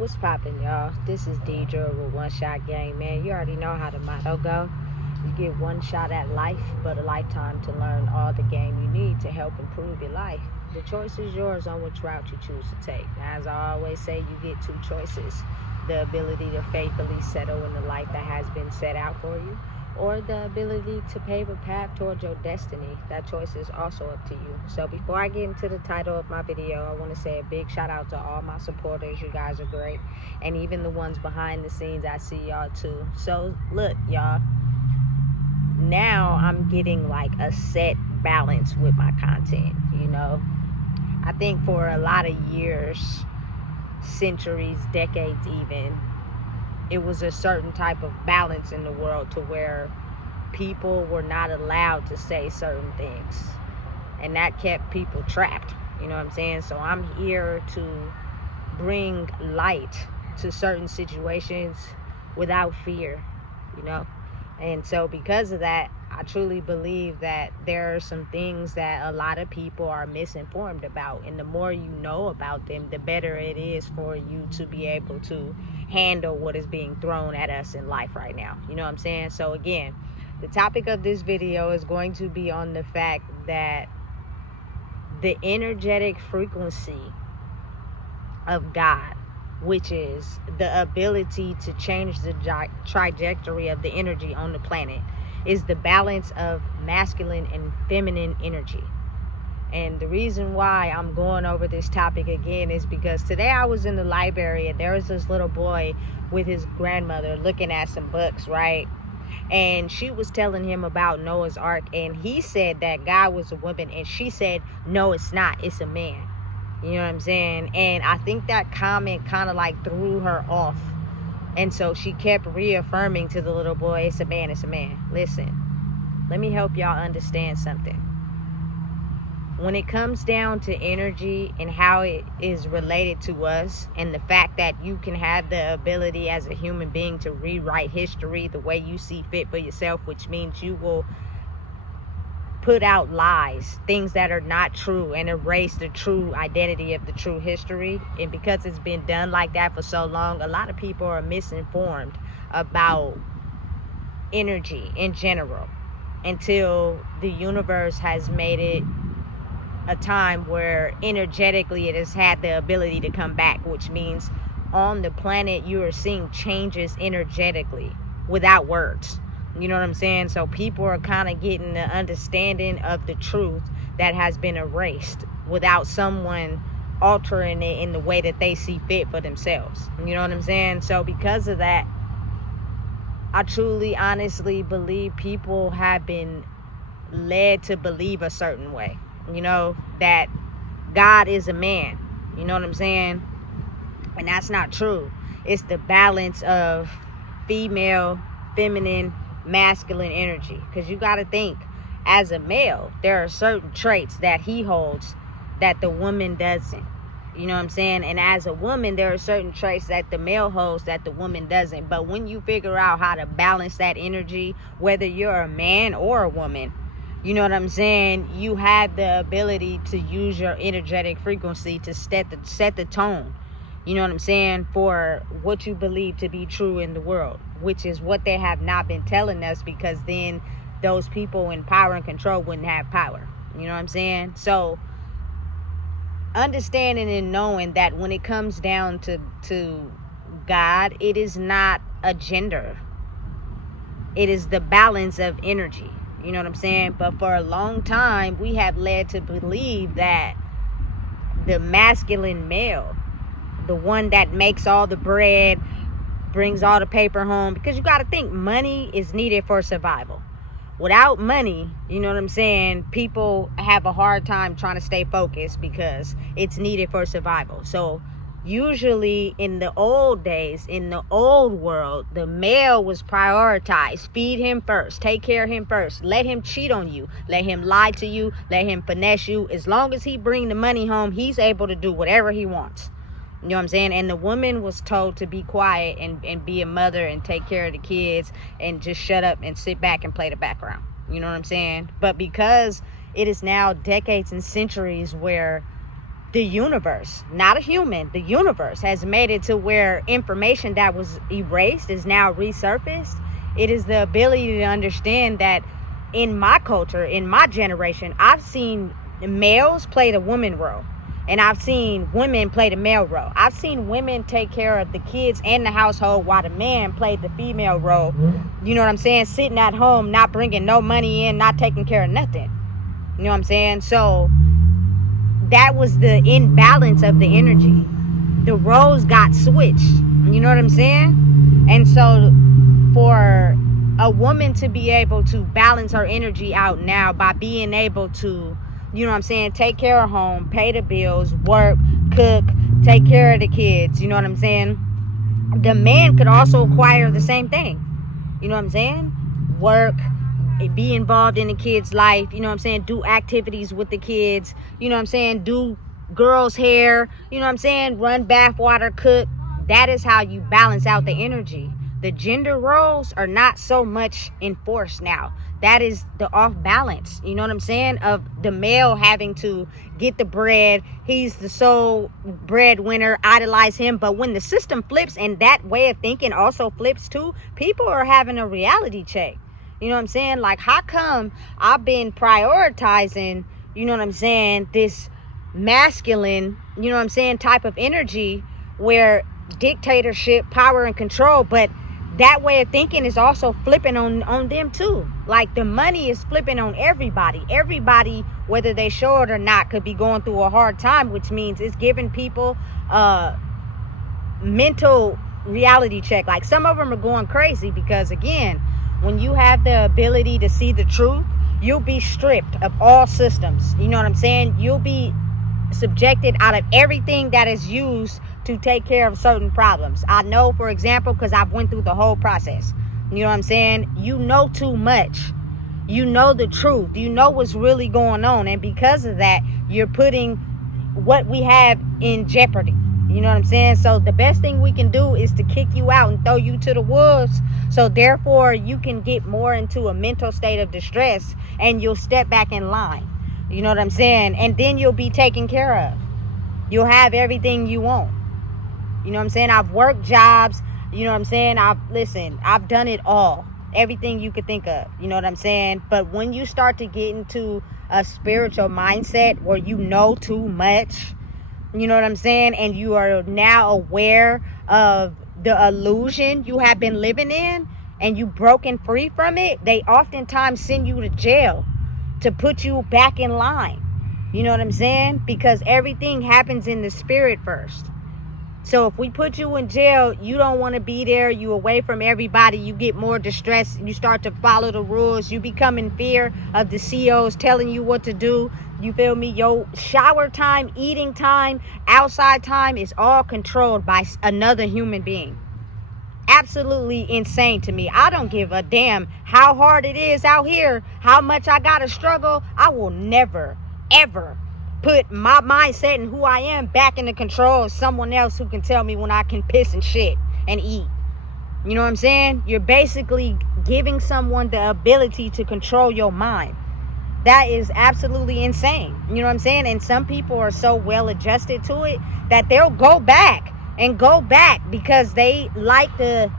What's poppin', y'all? This is Deidre with One Shot Game, man. You already know how the motto go. You get one shot at life, but a lifetime to learn all the game you need to help improve your life. The choice is yours on which route you choose to take. As I always say, you get two choices. The ability to faithfully settle in the life that has been set out for you, or the ability to pave a path towards your destiny. That choice is also up to you. So before I get into the title of my video, I want to say a big shout out to all my supporters. You guys are great. And even the ones behind the scenes, I see y'all too. So look, y'all, now I'm getting like a set balance with my content, you know. I think for a lot of years, centuries, decades even, it was a certain type of balance in the world to where people were not allowed to say certain things, and that kept people trapped, you know what I'm saying? So I'm here to bring light to certain situations without fear, you know. And so because of that, I truly believe that there are some things that a lot of people are misinformed about, and the more you know about them, the better it is for you to be able to handle what is being thrown at us in life right now. You know what I'm saying? So again, the topic of this video is going to be on the fact that the energetic frequency of God, which is the ability to change the trajectory of the energy on the planet, is the balance of masculine and feminine energy. And the reason why I'm going over this topic again is because today I was in the library and there was this little boy with his grandmother looking at some books, right? And she was telling him about Noah's Ark, and he said that God was a woman, and she said, no, it's not, it's a man. You know what I'm saying? And I think that comment kind of like threw her off. And so she kept reaffirming to the little boy, it's a man, it's a man. Listen, let me help y'all understand something. When it comes down to energy and how it is related to us, and the fact that you can have the ability as a human being to rewrite history the way you see fit for yourself, which means you will put out lies, things that are not true, and erase the true identity of the true history. And because it's been done like that for so long, a lot of people are misinformed about energy in general, until the universe has made it a time where energetically it has had the ability to come back, which means on the planet you are seeing changes energetically without words. You know what I'm saying? So people are kind of getting the understanding of the truth that has been erased without someone altering it in the way that they see fit for themselves. You know what I'm saying? So because of that, I truly, honestly believe people have been led to believe a certain way. You know, that God is a man. You know what I'm saying? And that's not true. It's the balance of female, feminine, masculine energy. Because you got to think, as a male, there are certain traits that he holds that the woman doesn't. You know what I'm saying? And as a woman, there are certain traits that the male holds that the woman doesn't. But when you figure out how to balance that energy, whether you're a man or a woman, you know what I'm saying, you have the ability to use your energetic frequency to set the tone, you know what I'm saying, for what you believe to be true in the world, which is what they have not been telling us, because then those people in power and control wouldn't have power. You know what I'm saying? So understanding and knowing that when it comes down to God, it is not a gender. It is the balance of energy. You know what I'm saying? But for a long time, we have led to believe that the masculine male, the one that makes all the bread, brings all the paper home, because you got to think, money is needed for survival. Without money, you know what I'm saying, people have a hard time trying to stay focused because it's needed for survival. So usually in the old days, in the old world, the male was prioritized. Feed him first, take care of him first, let him cheat on you, let him lie to you, let him finesse you. As long as he bring the money home, he's able to do whatever he wants. You know what I'm saying? And the woman was told to be quiet and be a mother and take care of the kids and just shut up and sit back and play the background. You know what I'm saying? But because it is now decades and centuries where the universe, not a human, the universe has made it to where information that was erased is now resurfaced. It is the ability to understand that in my culture, in my generation, I've seen males play the woman role. And I've seen women play the male role. I've seen women take care of the kids and the household while the man played the female role. You know what I'm saying? Sitting at home, not bringing no money in, not taking care of nothing. You know what I'm saying? So that was the imbalance of the energy. The roles got switched. You know what I'm saying? And so for a woman to be able to balance her energy out now by being able to, you know what I'm saying, take care of home, pay the bills, work, cook, take care of the kids, you know what I'm saying? The man could also acquire the same thing. You know what I'm saying? Work, be involved in the kid's life, you know what I'm saying? Do activities with the kids, you know what I'm saying? Do girls' hair, you know what I'm saying? Run bath water, cook. That is how you balance out the energy. The gender roles are not so much enforced now. That is the off balance, you know what I'm saying, of the male having to get the bread. He's the sole breadwinner, idolize him. But when the system flips and that way of thinking also flips too, people are having a reality check. You know what I'm saying? Like, how come I've been prioritizing, you know what I'm saying, this masculine, you know what I'm saying, type of energy where dictatorship, power, and control, but that way of thinking is also flipping on them too. Like, the money is flipping on everybody. Everybody, whether they show it or not, could be going through a hard time, which means it's giving people a mental reality check. Like, some of them are going crazy because, again, when you have the ability to see the truth, you'll be stripped of all systems. You know what I'm saying? You'll be subjected out of everything that is used to take care of certain problems. I know, for example, because I've went through the whole process. You know what I'm saying? You know too much. You know the truth. You know what's really going on. And because of that, you're putting what we have in jeopardy. You know what I'm saying? So the best thing we can do is to kick you out and throw you to the wolves. So therefore, you can get more into a mental state of distress and you'll step back in line. You know what I'm saying? And then you'll be taken care of. You'll have everything you want. You know what I'm saying? I've worked jobs. You know what I'm saying? I've done it all. Everything you could think of. You know what I'm saying? But when you start to get into a spiritual mindset where you know too much, you know what I'm saying? And you are now aware of the illusion you have been living in and you broken free from it, they oftentimes send you to jail to put you back in line. You know what I'm saying? Because everything happens in the spirit first. So if we put you in jail, you don't want to be there. You away from everybody. You get more distressed. You start to follow the rules. You become in fear of the CEOs telling you what to do. You feel me? Your shower time, eating time, outside time is all controlled by another human being. Absolutely insane to me. I don't give a damn how hard it is out here, how much I gotta struggle. I will never, ever put my mindset and who I am back in the control of someone else who can tell me when I can piss and shit and eat. You know what I'm saying? You're basically giving someone the ability to control your mind. That is absolutely insane. You know what I'm saying? And some people are so well adjusted to it that they'll go back because they like the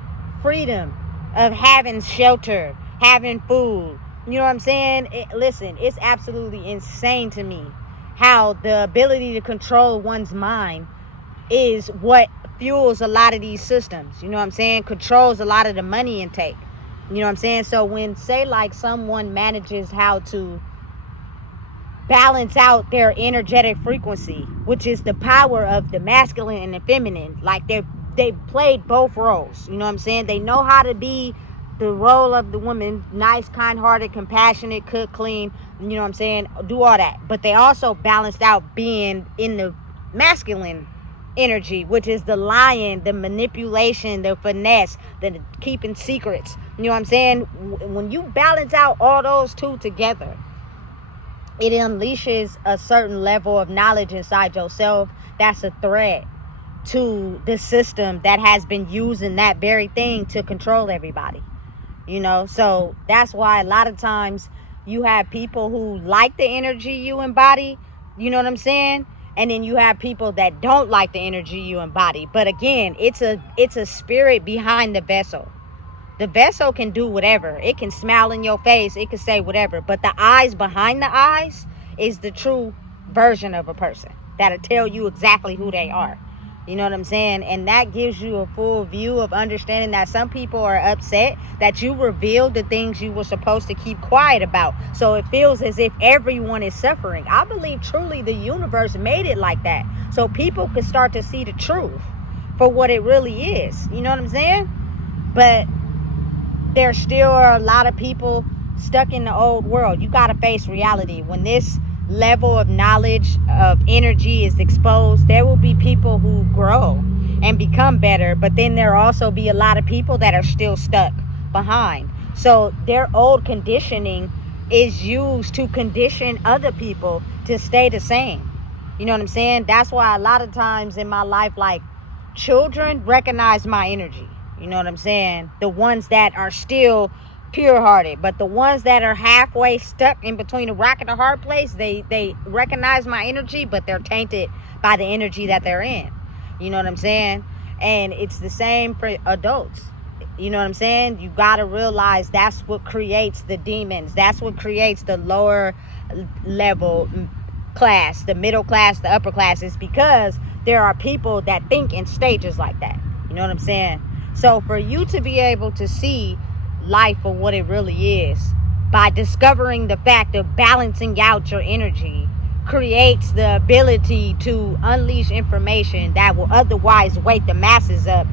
freedom of having shelter, having food. You know what I'm saying? Listen, it's absolutely insane to me how the ability to control one's mind is what fuels a lot of these systems. You know what I'm saying? Controls a lot of the money intake. You know what I'm saying? So when, say, like, someone manages how to balance out their energetic frequency, which is the power of the masculine and the feminine, like they played both roles. You know what I'm saying? They know how to be the role of the woman, nice, kind-hearted, compassionate, cook, clean, you know what I'm saying, do all that. But they also balanced out being in the masculine energy, which is the lying, the manipulation, the finesse, the keeping secrets. You know what I'm saying? When you balance out all those two together, it unleashes a certain level of knowledge inside yourself that's a threat to the system that has been using that very thing to control everybody. You know, so that's why a lot of times you have people who like the energy you embody, you know what I'm saying? And then you have people that don't like the energy you embody. But again, it's a spirit behind the vessel. The vessel can do whatever. It can smile in your face. It can say whatever. But the eyes behind the eyes is the true version of a person that'll tell you exactly who they are. You know what I'm saying? And that gives you a full view of understanding that some people are upset that you revealed the things you were supposed to keep quiet about. So it feels as if everyone is suffering. I believe truly the universe made it like that, so people could start to see the truth for what it really is. You know what I'm saying? But there still are a lot of people stuck in the old world. You got to face reality. When this level of knowledge of energy is exposed, there will be people who grow and become better, but then there will also be a lot of people that are still stuck behind. So their old conditioning is used to condition other people to stay the same. You know what I'm saying? That's why a lot of times in my life, like, children recognize my energy. You know what I'm saying? The ones that are still pure-hearted, but the ones that are halfway stuck in between a rock and a hard place, they recognize my energy, but they're tainted by the energy that they're in. You know what I'm saying? And it's the same for adults. You know what I'm saying? You got to realize that's what creates the demons. That's what creates the lower level class, the middle class, the upper class, is because there are people that think in stages like that. You know what I'm saying? So for you to be able to see life for what it really is, by discovering the fact of balancing out your energy, creates the ability to unleash information that will otherwise wake the masses up.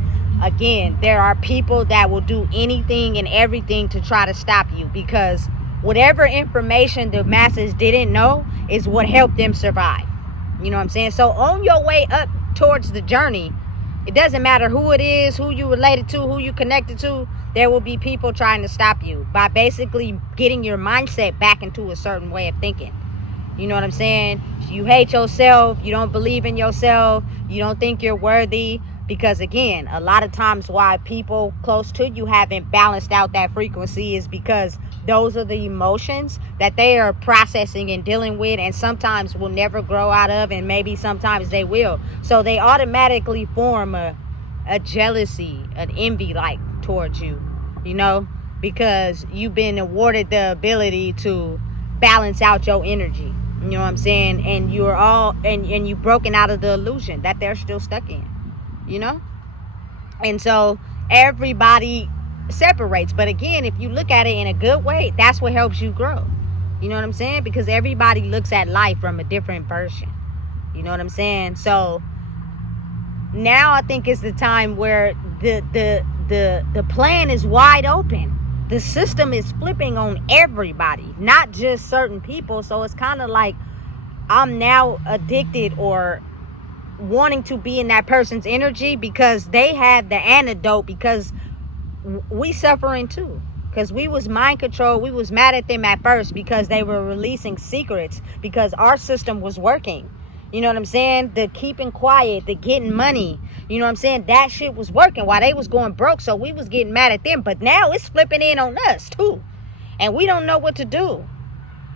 Again, there are people that will do anything and everything to try to stop you, because whatever information the masses didn't know is what helped them survive. You know what I'm saying? So on your way up towards the journey, it doesn't matter who it is, who you related to, who you connected to, there will be people trying to stop you by basically getting your mindset back into a certain way of thinking. You know what I'm saying? You hate yourself, you don't believe in yourself, you don't think you're worthy, because again, a lot of times why people close to you haven't balanced out that frequency is because those are the emotions that they are processing and dealing with, and sometimes will never grow out of, and maybe sometimes they will. So they automatically form a jealousy, an envy like towards you, you know, because you've been awarded the ability to balance out your energy. You know what I'm saying? And you're all and you've broken out of the illusion that they're still stuck in, you know? And so everybody separates. But again, if you look at it in a good way, that's what helps you grow. You know what I'm saying? Because everybody looks at life from a different version. You know what I'm saying? So now I think is the time where the plan is wide open. The system is flipping on everybody, not just certain people. So it's kind of like I'm now addicted or wanting to be in that person's energy because they have the antidote, because we suffering too. Because we was mind controlled. We was mad at them at first because they were releasing secrets, because our system was working. You know what I'm saying? The keeping quiet, the getting money. You know what I'm saying? That shit was working while they was going broke. So we was getting mad at them. But now it's flipping in on us too. And we don't know what to do.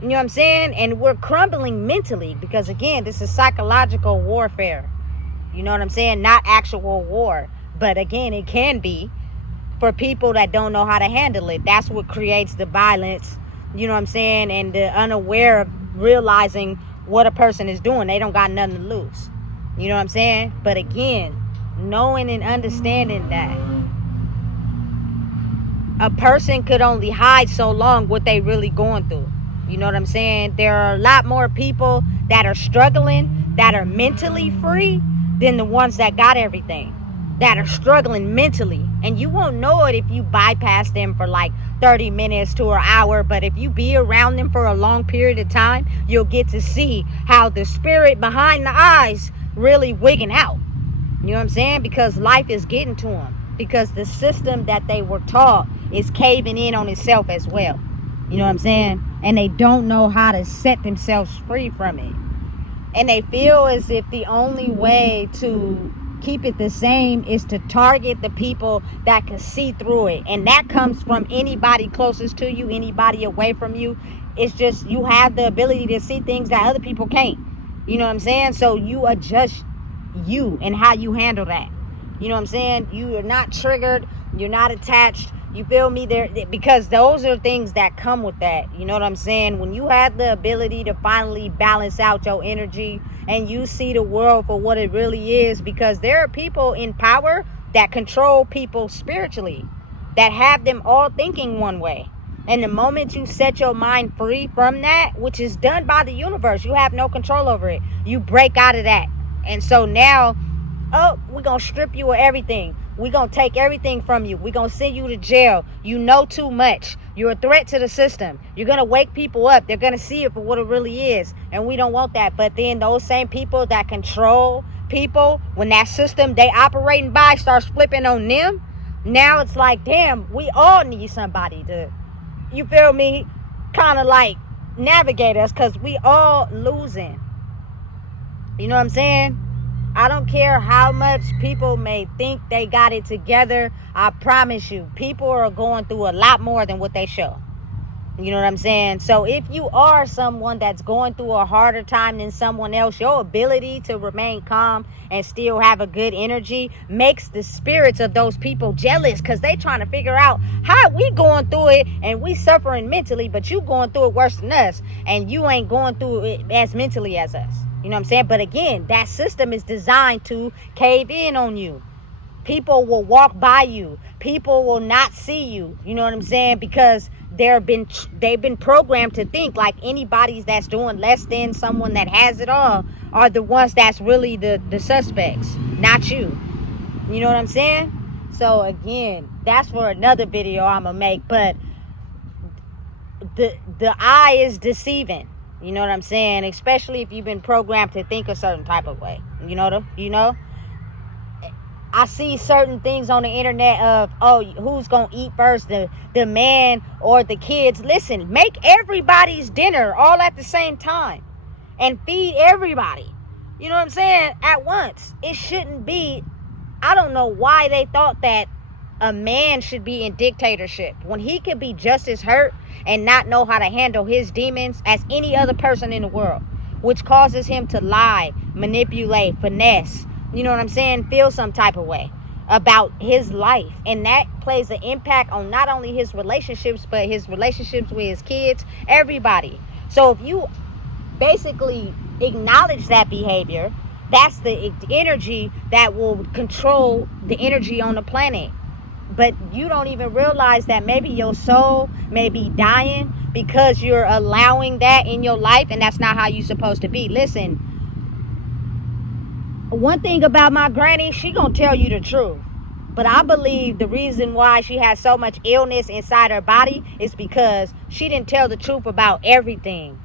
You know what I'm saying? And we're crumbling mentally because, again, this is psychological warfare. You know what I'm saying? Not actual war. But again, it can be for people that don't know how to handle it. That's what creates the violence. You know what I'm saying? And the unaware of realizing what a person is doing. They don't got nothing to lose. You know what I'm saying? But again, knowing and understanding that a person could only hide so long what they really going through. You know what I'm saying? There are a lot more people that are struggling, that are mentally free, than the ones that got everything, that are struggling mentally. And you won't know it if you bypass them for like 30 minutes to an hour. But if you be around them for a long period of time, you'll get to see how the spirit behind the eyes really wigging out. You know what I'm saying? Because life is getting to them. Because the system that they were taught is caving in on itself as well. You know what I'm saying? And they don't know how to set themselves free from it. And they feel as if the only way to keep it the same is to target the people that can see through it. And that comes from anybody closest to you, anybody away from you. It's just you have the ability to see things that other people can't. You know what I'm saying? So you adjust you and how you handle that. You know what I'm saying? You are not triggered. You're not attached. You feel me? There, because those are things that come with that. You know what I'm saying? When you have the ability to finally balance out your energy and you see the world for what it really is, because there are people in power that control people spiritually, that have them all thinking one way. And the moment you set your mind free from that, which is done by the universe, you have no control over it. You break out of that. And so now, oh, we're going to strip you of everything. We're going to take everything from you. We're going to send you to jail. You know too much. You're a threat to the system. You're going to wake people up. They're going to see it for what it really is. And we don't want that. But then those same people that control people, when that system they operating by starts flipping on them, now it's like, damn, we all need somebody to, you feel me, kind of like navigate us, because we all losing. You know what I'm saying? I don't care how much people may think they got it together. I promise you, people are going through a lot more than what they show. You know what I'm saying? So if you are someone that's going through a harder time than someone else, your ability to remain calm and still have a good energy makes the spirits of those people jealous, because they trying to figure out how we going through it and we suffering mentally, but you going through it worse than us, and you ain't going through it as mentally as us. You know what I'm saying? But again, that system is designed to cave in on you. People will walk by you. People will not see you. You know what I'm saying? Because they've been programmed to think like anybody that's doing less than someone that has it all are the ones that's really the suspects, not you. You know what I'm saying? So again, that's for another video I'm gonna make. But the eye is deceiving. You know what I'm saying? Especially if you've been programmed to think a certain type of way. You know. I see certain things on the internet of, oh, who's going to eat first, the man or the kids. Listen, make everybody's dinner all at the same time and feed everybody. You know what I'm saying? At once. It shouldn't be. I don't know why they thought that a man should be in dictatorship when he could be just as hurt and not know how to handle his demons as any other person in the world, which causes him to lie, manipulate, finesse. You know what I'm saying? Feel some type of way about his life. And that plays an impact on not only his relationships, but his relationships with his kids, everybody. So if you basically acknowledge that behavior, that's the energy that will control the energy on the planet. But you don't even realize that maybe your soul may be dying because you're allowing that in your life, and that's not how you're supposed to be. Listen, one thing about my granny, she gonna tell you the truth. But I believe the reason why she has so much illness inside her body is because she didn't tell the truth about everything.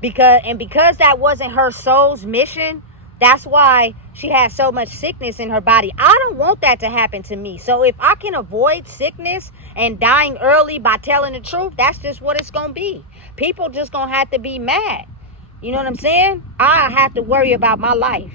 Because that wasn't her soul's mission, that's why she has so much sickness in her body. I don't want that to happen to me. So if I can avoid sickness and dying early by telling the truth, that's just what it's gonna be. People just gonna have to be mad. You know what I'm saying? I have to worry about my life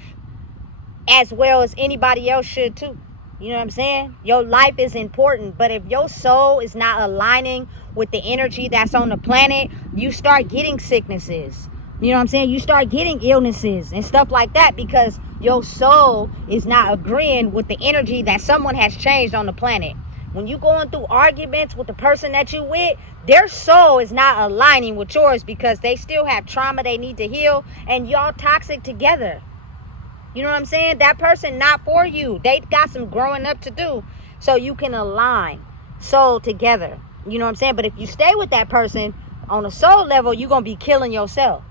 as well as anybody else should too. You know what I'm saying? Your life is important, but if your soul is not aligning with the energy that's on the planet, you start getting sicknesses. You know what I'm saying? You start getting illnesses and stuff like that because your soul is not agreeing with the energy that someone has changed on the planet. When you going through arguments with the person that you with, their soul is not aligning with yours because they still have trauma they need to heal, and y'all toxic together. You know what I'm saying? That person not for you. They got some growing up to do so you can align soul together. You know what I'm saying? But if you stay with that person on a soul level, you're going to be killing yourself.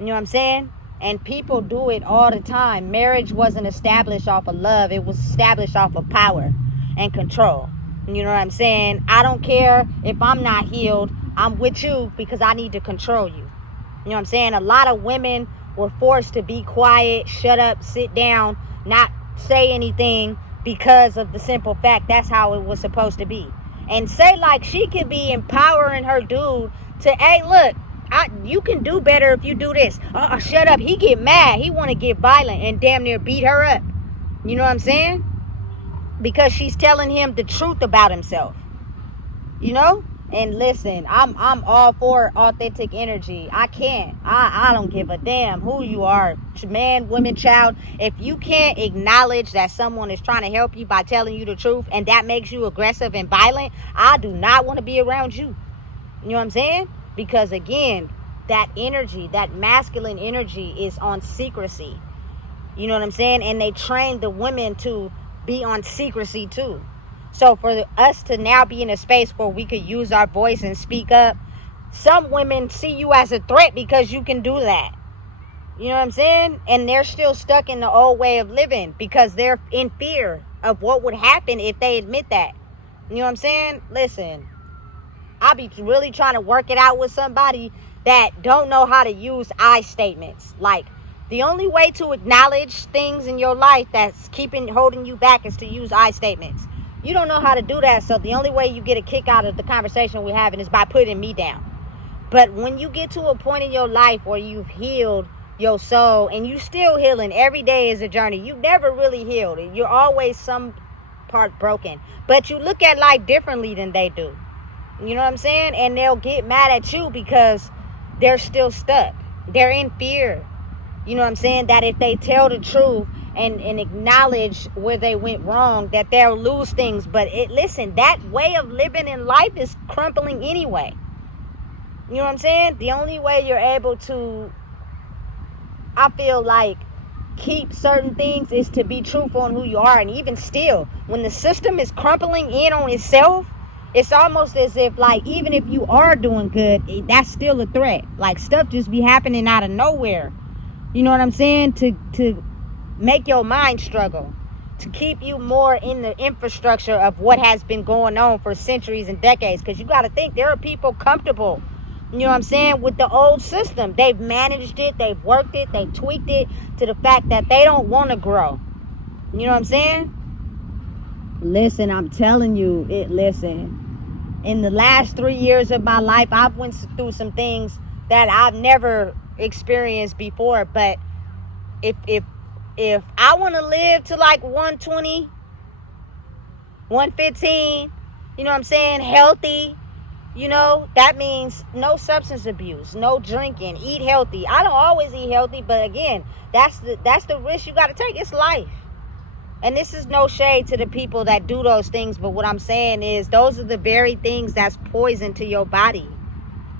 You know what I'm saying? And people do it all the time. Marriage wasn't established off of love. It was established off of power and control. You know what I'm saying? I don't care if I'm not healed. I'm with you because I need to control you. You know what I'm saying? A lot of women were forced to be quiet, shut up, sit down, not say anything because of the simple fact that's how it was supposed to be. And say like she could be empowering her dude to, hey, look, you can do better if you do this. Shut up. He get mad. He want to get violent and damn near beat her up. You know what I'm saying? Because she's telling him the truth about himself. You know? And listen, I'm all for authentic energy. I don't give a damn who you are, man, woman, child. If you can't acknowledge that someone is trying to help you by telling you the truth, and that makes you aggressive and violent, I do not want to be around you. You know what I'm saying? Because again, that energy, that masculine energy, is on secrecy. You know what I'm saying? And they train the women to be on secrecy too. So for us to now be in a space where we could use our voice and speak up, some women see you as a threat because you can do that. You know what I'm saying? And they're still stuck in the old way of living because they're in fear of what would happen if they admit that. You know what I'm saying? Listen, I be really trying to work it out with somebody that don't know how to use I statements. Like, the only way to acknowledge things in your life that's holding you back is to use I statements. You don't know how to do that, so the only way you get a kick out of the conversation we're having is by putting me down. But when you get to a point in your life where you've healed your soul, and you still healing, every day is a journey. You've never really healed. You're always some part broken. But you look at life differently than they do. You know what I'm saying? And they'll get mad at you because they're still stuck. They're in fear. You know what I'm saying? That if they tell the truth and acknowledge where they went wrong, that they'll lose things. But listen, that way of living in life is crumbling anyway. You know what I'm saying? The only way you're able to, I feel like, keep certain things is to be truthful on who you are. And even still, when the system is crumbling in on itself, it's almost as if, like, even if you are doing good, that's still a threat. Like, stuff just be happening out of nowhere. You know what I'm saying? To make your mind struggle, to keep you more in the infrastructure of what has been going on for centuries and decades. Because you got to think, there are people comfortable, you know what I'm saying, with the old system. They've managed it, they've worked it, they've tweaked it to the fact that they don't want to grow. You know what I'm saying? Listen, I'm telling you, listen. In the last 3 years of my life, I've went through some things that I've never experienced before. But if I want to live to like 120, 115, you know what I'm saying, healthy, you know, that means no substance abuse, no drinking, eat healthy. I don't always eat healthy, but again, that's the risk you got to take. It's life. And this is no shade to the people that do those things, but what I'm saying is those are the very things that's poison to your body.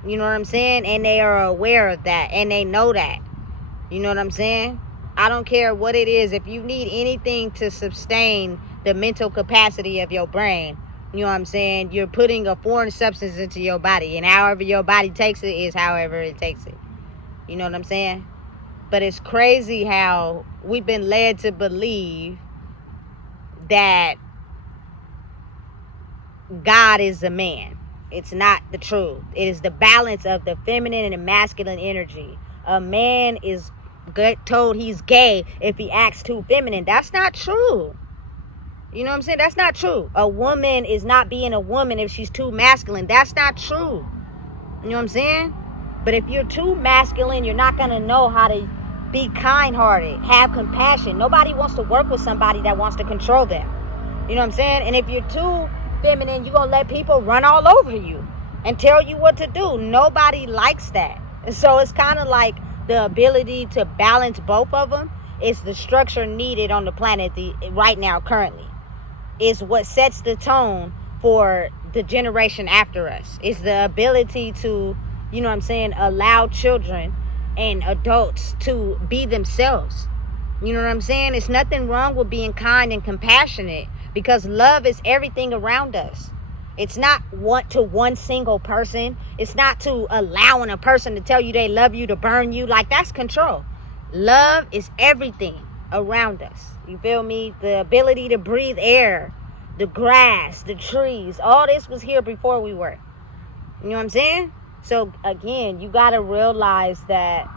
You know what I'm saying? And they are aware of that, and they know that. You know what I'm saying? I don't care what it is. If you need anything to sustain the mental capacity of your brain, you know what I'm saying, you're putting a foreign substance into your body, and however your body takes it is however it takes it. You know what I'm saying? But it's crazy how we've been led to believe that God is a man. It's not the truth. It is the balance of the feminine and the masculine energy. A man is told he's gay if he acts too feminine. That's not true. You know what I'm saying? That's not true. A woman is not being a woman if she's too masculine. That's not true. You know what I'm saying? But if you're too masculine, you're not going to know how to be kind-hearted, have compassion. Nobody wants to work with somebody that wants to control them. You know what I'm saying? And if you're too feminine, you're going to let people run all over you and tell you what to do. Nobody likes that. And so it's kind of like the ability to balance both of them is the structure needed on the planet right now, currently. Is what sets the tone for the generation after us. It's the ability to, you know what I'm saying, allow children and adults to be themselves. You know what I'm saying? It's nothing wrong with being kind and compassionate, because love is everything around us. It's not one single person. It's not to allowing a person to tell you they love you to burn you. Like, that's control. Love is everything around us. You feel me? The ability to breathe air, the grass, the trees, all this was here before we were. You know what I'm saying? So again, you got to realize that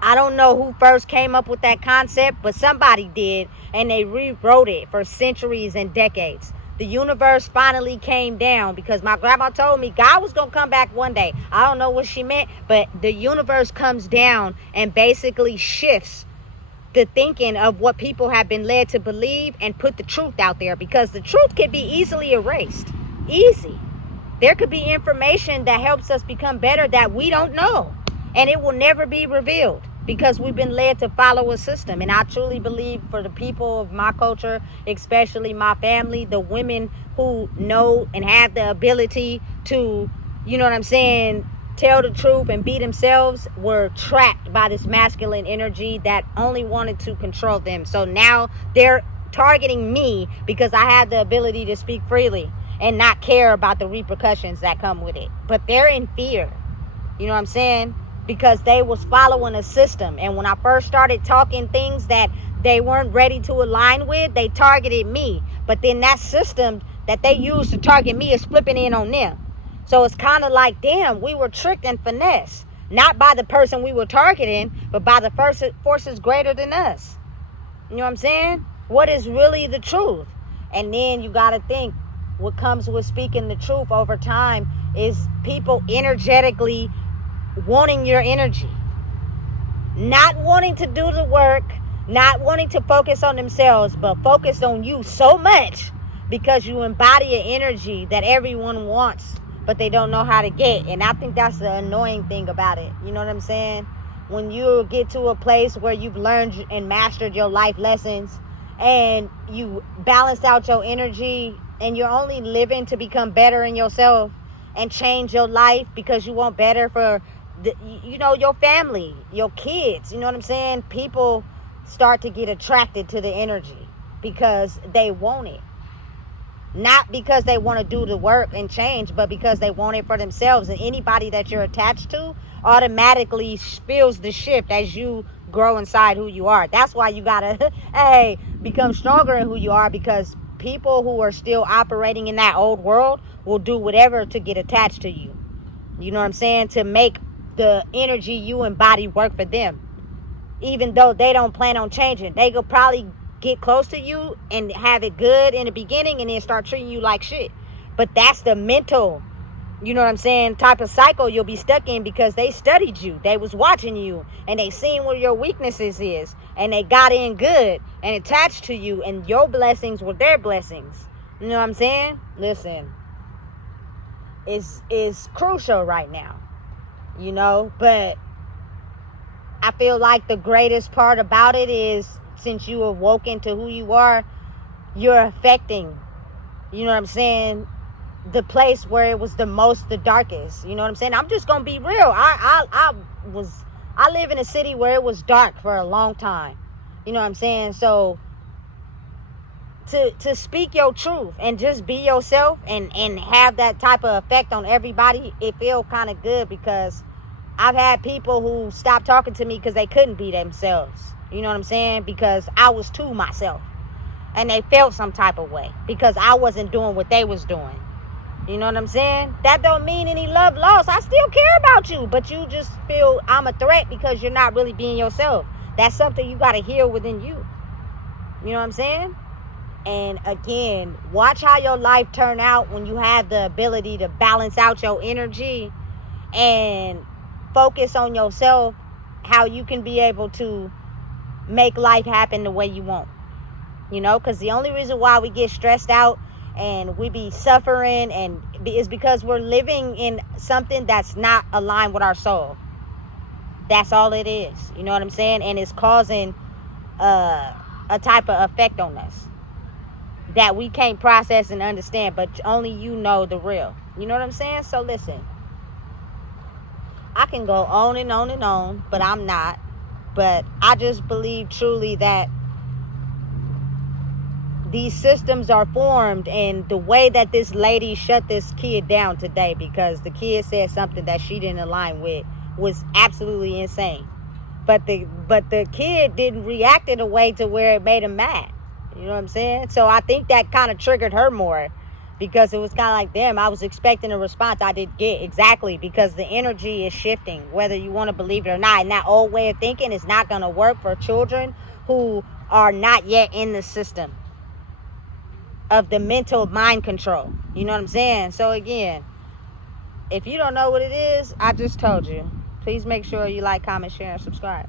I don't know who first came up with that concept, but somebody did, and they rewrote it for centuries and decades. The universe finally came down because my grandma told me God was going to come back one day. I don't know what she meant, but the universe comes down and basically shifts the thinking of what people have been led to believe and put the truth out there, because the truth can be easily erased. Easy. There could be information that helps us become better that we don't know. And it will never be revealed because we've been led to follow a system. And I truly believe for the people of my culture, especially my family, the women who know and have the ability to, you know what I'm saying, tell the truth and be themselves, were trapped by this masculine energy that only wanted to control them. So now they're targeting me because I have the ability to speak freely and not care about the repercussions that come with it. But they're in fear. You know what I'm saying? Because they was following a system. And when I first started talking things that they weren't ready to align with, they targeted me. But then that system that they used to target me is flipping in on them. So it's kind of like, damn, we were tricked and finessed. Not by the person we were targeting, but by the forces greater than us. You know what I'm saying? What is really the truth? And then you got to think, what comes with speaking the truth over time is people energetically wanting your energy, not wanting to do the work, not wanting to focus on themselves, but focus on you so much because you embody an energy that everyone wants, but they don't know how to get. And I think that's the annoying thing about it. You know what I'm saying? When you get to a place where you've learned and mastered your life lessons and you balance out your energy and you're only living to become better in yourself and change your life because you want better for your family, your kids, you know what I'm saying? People start to get attracted to the energy because they want it. Not because they want to do the work and change, but because they want it for themselves. And anybody that you're attached to automatically feels the shift as you grow inside who you are. That's why you gotta, become stronger in who you are, because people who are still operating in that old world will do whatever to get attached to you. You know what I'm saying? To make the energy you embody work for them. Even though they don't plan on changing. They could probably get close to you and have it good in the beginning and then start treating you like shit. But that's the mental, you know what I'm saying, type of cycle you'll be stuck in because they studied you. They was watching you and they seen where your weaknesses is. And they got in good and attached to you, and your blessings were their blessings. You know what I'm saying? Listen, it's crucial right now, you know, but I feel like the greatest part about it is, since you awoken to who you are, you're affecting, you know what I'm saying, the place where it was the darkest. You know what I'm saying? I'm just gonna be real. I live in a city where it was dark for a long time. You know what I'm saying? So to speak your truth and just be yourself and have that type of effect on everybody, it feels kind of good, because I've had people who stopped talking to me because they couldn't be themselves. You know what I'm saying? Because I was to myself. And they felt some type of way because I wasn't doing what they was doing. You know what I'm saying? That don't mean any love lost. I still care about you, but you just feel I'm a threat because you're not really being yourself. That's something you got to heal within you. You know what I'm saying? And again, watch how your life turn out when you have the ability to balance out your energy and focus on yourself, how you can be able to make life happen the way you want. You know, because the only reason why we get stressed out and we be suffering is because we're living in something that's not aligned with our soul. That's all it is. You know what I'm saying? And it's causing a type of effect on us that we can't process and understand, but only you know the real. You know what I'm saying? So listen, I can go on and on and on, but I'm not. But I just believe truly that these systems are formed, and the way that this lady shut this kid down today, because the kid said something that she didn't align with, was absolutely insane. But the kid didn't react in a way to where it made him mad. You know what I'm saying? So I think that kind of triggered her more, because it was kind of like, damn, I was expecting a response I didn't get. Exactly, because the energy is shifting, whether you want to believe it or not. And that old way of thinking is not going to work for children who are not yet in the system of the mental mind control. You know what I'm saying? So again, if you don't know what it is, I just told you. Please make sure you like, comment, share, and subscribe.